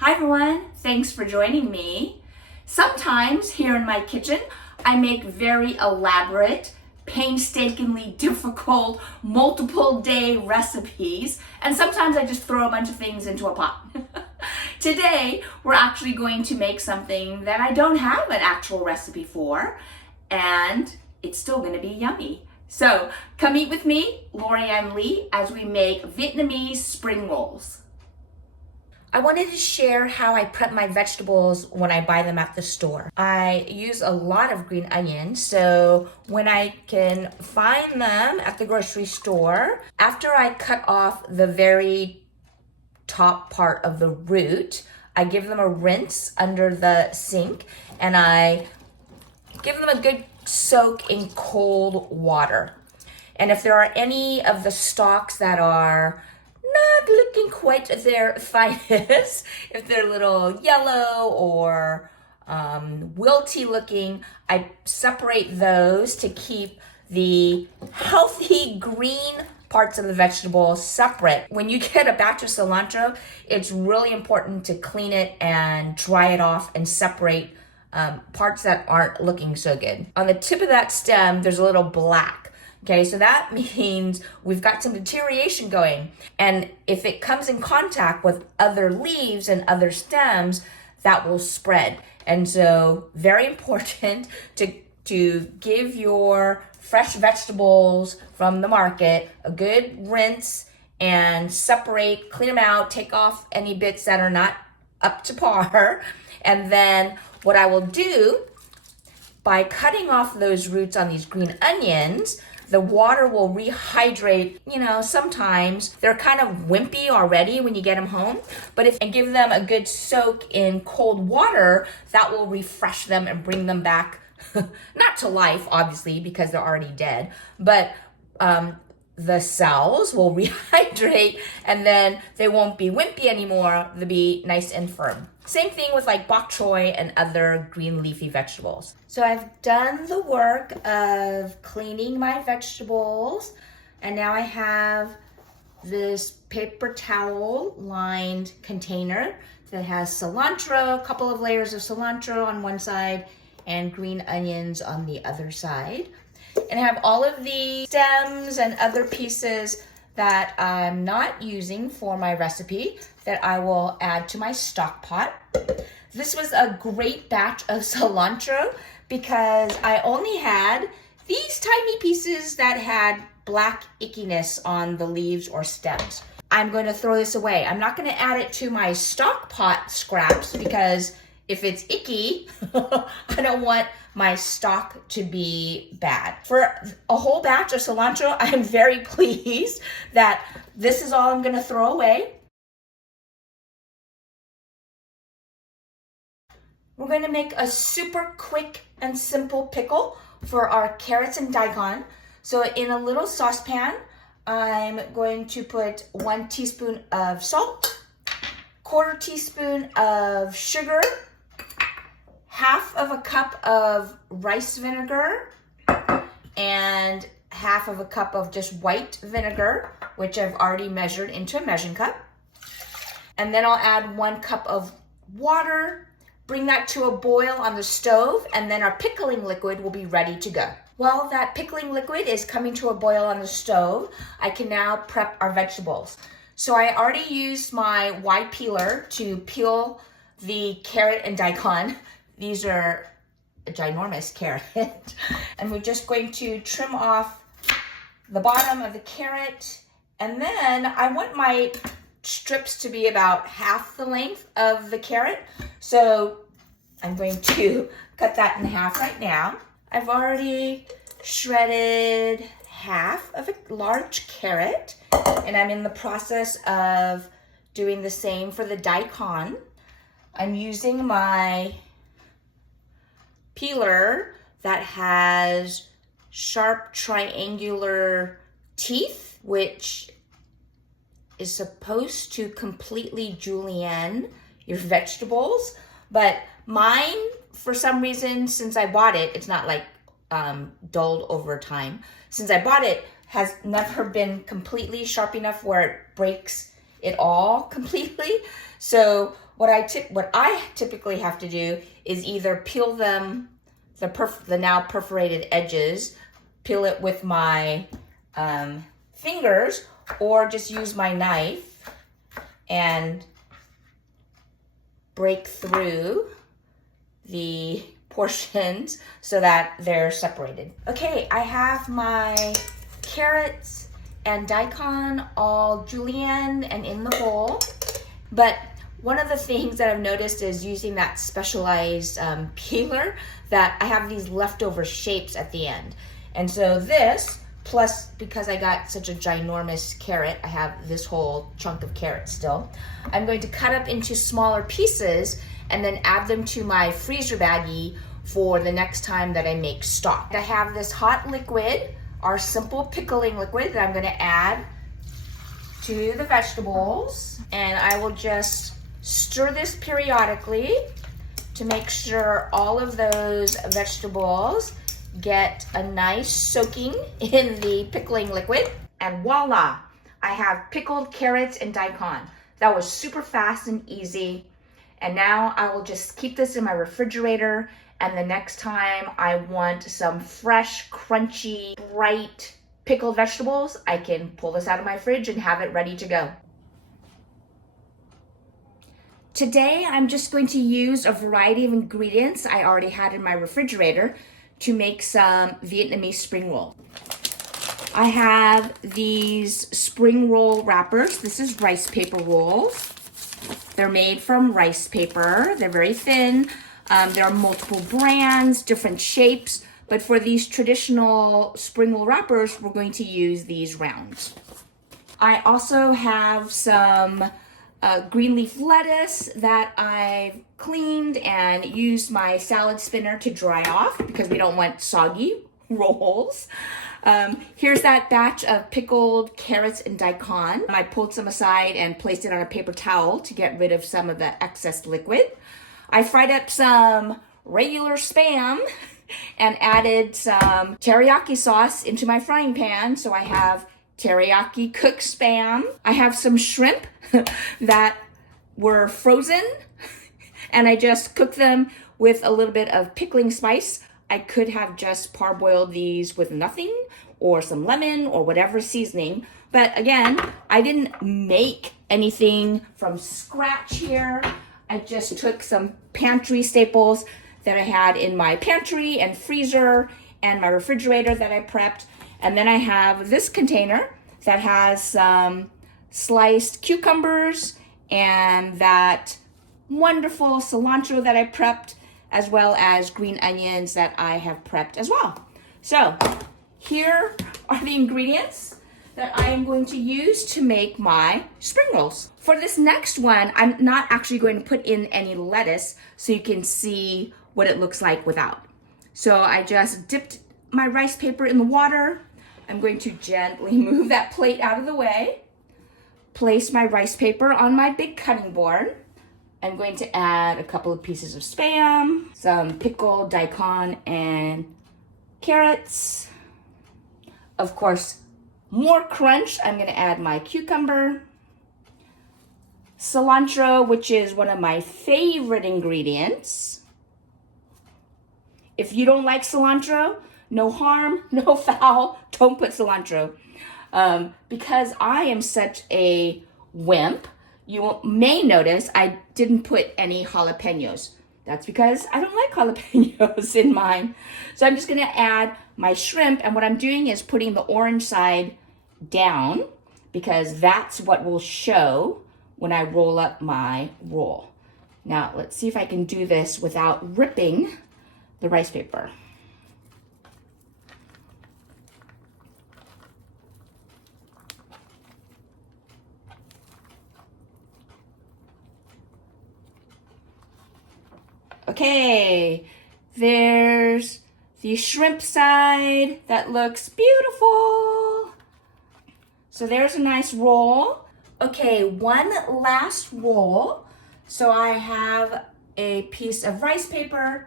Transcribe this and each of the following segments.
Hi everyone, thanks for joining me. Sometimes here in my kitchen, I make very elaborate, painstakingly difficult, multiple day recipes, and sometimes I just throw a bunch of things into a pot. Today, we're actually going to make something that I don't have an actual recipe for, and it's still gonna be yummy. So come eat with me, Lorianne Lee, as we make Vietnamese spring rolls. I wanted to share how I prep my vegetables when I buy them at the store. I use a lot of green onions, so when I can find them at the grocery store, after I cut off the very top part of the root, I give them a rinse under the sink and I give them a good soak in cold water. And if there are any of the stalks that are not looking quite at their finest, if they're a little yellow or wilty looking, I separate those to keep the healthy green parts of the vegetable separate. When you get a batch of cilantro, it's really important to clean it and dry it off and separate parts that aren't looking so good. On the tip of that stem, there's a little black. Okay, so that means we've got some deterioration going. And if it comes in contact with other leaves and other stems, that will spread. And so very important to give your fresh vegetables from the market a good rinse and separate, clean them out, take off any bits that are not up to par. And then what I will do, by cutting off those roots on these green onions, the water will rehydrate. Sometimes they're kind of wimpy already when you get them home, but if you give them a good soak in cold water, that will refresh them and bring them back, not to life, obviously, because they're already dead, but the cells will rehydrate and then they won't be wimpy anymore. They'll be nice and firm. Same thing with like bok choy and other green leafy vegetables. So I've done the work of cleaning my vegetables, and now I have this paper towel lined container that has cilantro, a couple of layers of cilantro on one side and green onions on the other side. And I have all of the stems and other pieces that I'm not using for my recipe that I will add to my stock pot. This was a great batch of cilantro because I only had these tiny pieces that had black ickiness on the leaves or stems. I'm going to throw this away. I'm not going to add it to my stock pot scraps because if it's icky, I don't want my stock to be bad. For a whole batch of cilantro, I'm very pleased that this is all I'm gonna throw away. We're gonna make a super quick and simple pickle for our carrots and daikon. So in a little saucepan, I'm going to put 1 teaspoon of salt, 1/4 teaspoon of sugar, 1/2 cup of rice vinegar, and 1/2 cup of just white vinegar, which I've already measured into a measuring cup. And then I'll add 1 cup of water, bring that to a boil on the stove, and then our pickling liquid will be ready to go. While that pickling liquid is coming to a boil on the stove, I can now prep our vegetables. So I already used my wide peeler to peel the carrot and daikon. These are a ginormous carrot. And we're just going to trim off the bottom of the carrot. And then I want my strips to be about half the length of the carrot. So I'm going to cut that in half right now. I've already shredded 1/2 a large carrot. And I'm in the process of doing the same for the daikon. I'm using my peeler that has sharp triangular teeth, which is supposed to completely julienne your vegetables, but mine, for some reason, since I bought it, it's not like dulled over time. Since I bought it, has never been completely sharp enough where it breaks it all completely. So what I typically have to do is either peel them, the now perforated edges, peel it with my fingers, or just use my knife and break through the portions so that they're separated. Okay, I have my carrots and daikon all julienne and in the bowl. But one of the things that I've noticed is using that specialized peeler that I have these leftover shapes at the end. And so this, plus because I got such a ginormous carrot, I have this whole chunk of carrot still, I'm going to cut up into smaller pieces and then add them to my freezer baggie for the next time that I make stock. I have this hot liquid, our simple pickling liquid, that I'm gonna add to the vegetables. And I will just stir this periodically to make sure all of those vegetables get a nice soaking in the pickling liquid. And voila, I have pickled carrots and daikon. That was super fast and easy. And now I will just keep this in my refrigerator, and the next time I want some fresh, crunchy, bright pickled vegetables, I can pull this out of my fridge and have it ready to go. Today, I'm just going to use a variety of ingredients I already had in my refrigerator to make some Vietnamese spring roll. I have these spring roll wrappers. This is rice paper rolls. They're made from rice paper. They're very thin. There are multiple brands, different shapes, but for these traditional spring roll wrappers, we're going to use these rounds. I also have some green leaf lettuce that I've cleaned and used my salad spinner to dry off because we don't want soggy rolls. Here's that batch of pickled carrots and daikon. I pulled some aside and placed it on a paper towel to get rid of some of the excess liquid. I fried up some regular Spam and added some teriyaki sauce into my frying pan. So I have teriyaki cooked Spam. I have some shrimp that were frozen and I just cooked them with a little bit of pickling spice. I could have just parboiled these with nothing or some lemon or whatever seasoning. But again, I didn't make anything from scratch here. I just took some pantry staples that I had in my pantry and freezer and my refrigerator that I prepped. And then I have this container that has some sliced cucumbers and that wonderful cilantro that I prepped, as well as green onions that I have prepped as well. So here are the ingredients that I am going to use to make my spring rolls. For this next one, I'm not actually going to put in any lettuce so you can see what it looks like without. So I just dipped my rice paper in the water. I'm going to gently move that plate out of the way, place my rice paper on my big cutting board. I'm going to add a couple of pieces of Spam, some pickled daikon and carrots. Of course, more crunch, I'm gonna add my cucumber, cilantro, which is one of my favorite ingredients. If you don't like cilantro, no harm, no foul, don't put cilantro. Because I am such a wimp, you may notice I didn't put any jalapenos. That's because I don't like jalapenos in mine. So I'm just gonna add my shrimp, and what I'm doing is putting the orange side down because that's what will show when I roll up my roll. Now let's see if I can do this without ripping the rice paper. Okay, there's the shrimp side that looks beautiful. So there's a nice roll. Okay, one last roll. So I have a piece of rice paper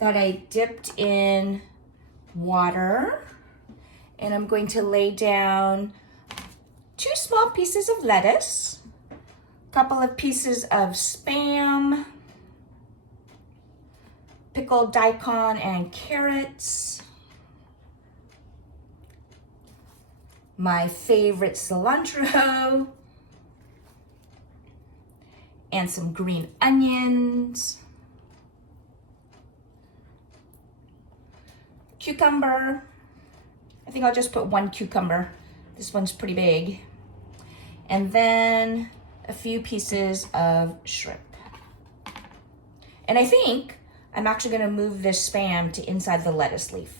that I dipped in water, and I'm going to lay down 2 small pieces of lettuce. Couple of pieces of Spam, pickled daikon and carrots, my favorite cilantro, and some green onions, cucumber. I think I'll just put one cucumber. This one's pretty big. And then a few pieces of shrimp. And I think I'm actually gonna move this Spam to inside the lettuce leaf,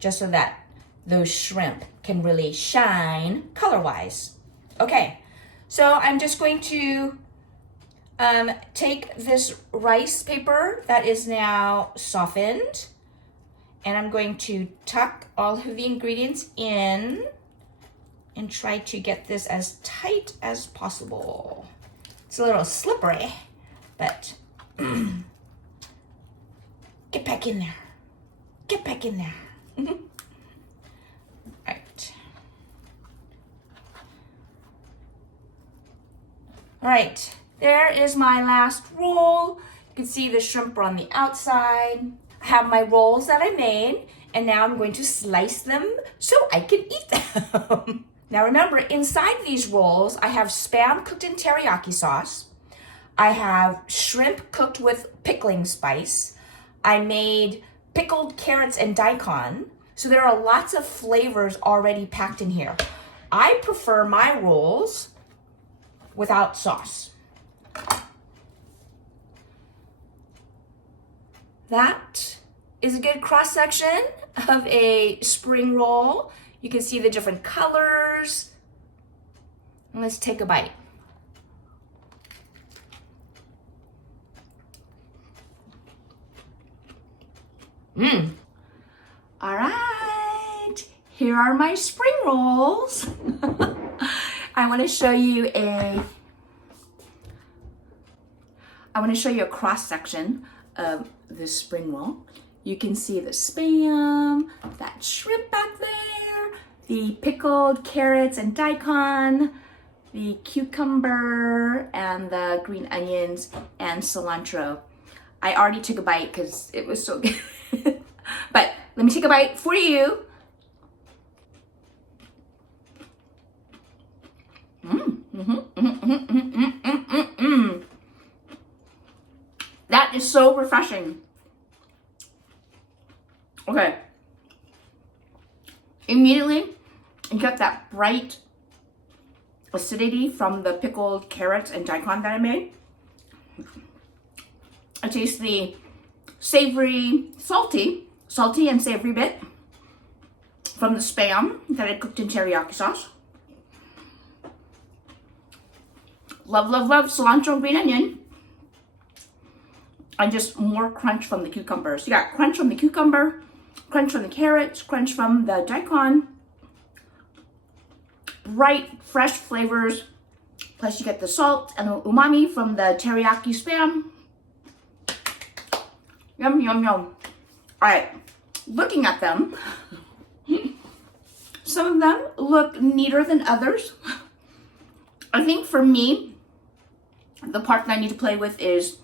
just so that those shrimp can really shine color-wise. Okay, so I'm just going to take this rice paper that is now softened, and I'm going to tuck all of the ingredients in and try to get this as tight as possible. It's a little slippery, but get back in there. Get back in there. Right. All right, there is my last roll. You can see the shrimp are on the outside. I have my rolls that I made, and now I'm going to slice them so I can eat them. Now remember, inside these rolls, I have Spam cooked in teriyaki sauce. I have shrimp cooked with pickling spice. I made pickled carrots and daikon. So there are lots of flavors already packed in here. I prefer my rolls without sauce. That is a good cross section of a spring roll. You can see the different colors. And let's take a bite. All right, here are my spring rolls. I want to show you a cross section of this spring roll. You can see the Spam, that shrimp back there, the pickled carrots and daikon, the cucumber, and the green onions and cilantro. I already took a bite because it was so good. But let me take a bite for you. That is so refreshing. Okay. Immediately, you get that bright acidity from the pickled carrots and daikon that I made. I taste the savory, salty and savory bit from the Spam that I cooked in teriyaki sauce. Love, love, love cilantro and green onion. And just more crunch from the cucumbers. You got crunch from the cucumber, crunch from the carrots, crunch from the daikon. Bright, fresh flavors. Plus you get the salt and the umami from the teriyaki Spam. Yum, yum, yum. All right, looking at them, some of them look neater than others. I think for me, the part that I need to play with is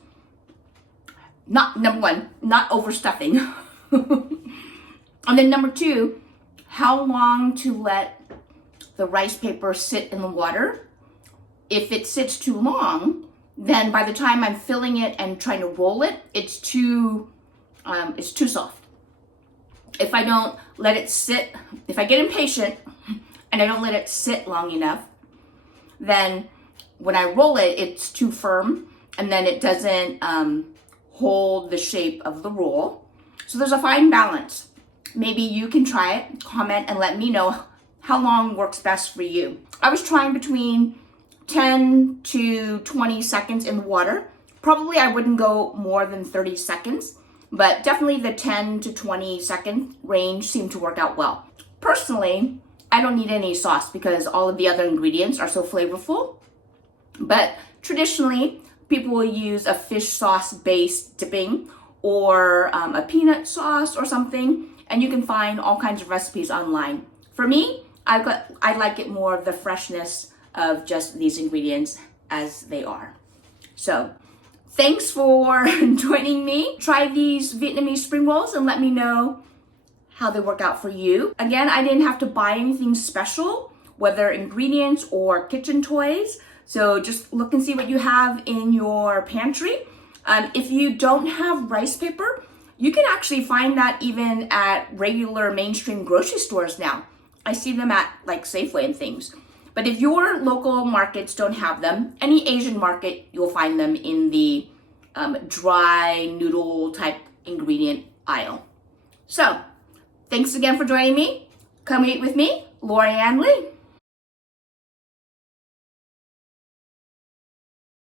number one, not overstuffing. And then number two, how long to let the rice paper sit in the water. If it sits too long, then by the time I'm filling it and trying to roll it, it's too soft. If I don't let it sit, if I get impatient and I don't let it sit long enough, then when I roll it, it's too firm and then it doesn't hold the shape of the roll. So there's a fine balance. Maybe you can try it, comment, and let me know how long works best for you. I was trying between 10 to 20 seconds in the water. Probably I wouldn't go more than 30 seconds, but definitely the 10 to 20 second range seemed to work out well. Personally, I don't need any sauce because all of the other ingredients are so flavorful. But traditionally, people will use a fish sauce based dipping or a peanut sauce or something, and you can find all kinds of recipes online. For me, I like it more of the freshness of just these ingredients. as they are. So thanks for joining me. Try these Vietnamese spring rolls and let me know how they work out for you. Again, I didn't have to buy anything special, whether ingredients or kitchen toys. So just look and see what you have in your pantry. If you don't have rice paper, you can actually find that even at regular mainstream grocery stores now. I see them at like Safeway and things. But if your local markets don't have them, any Asian market, you'll find them in the dry noodle type ingredient aisle. So, thanks again for joining me. Come eat with me, Lorianne Lee.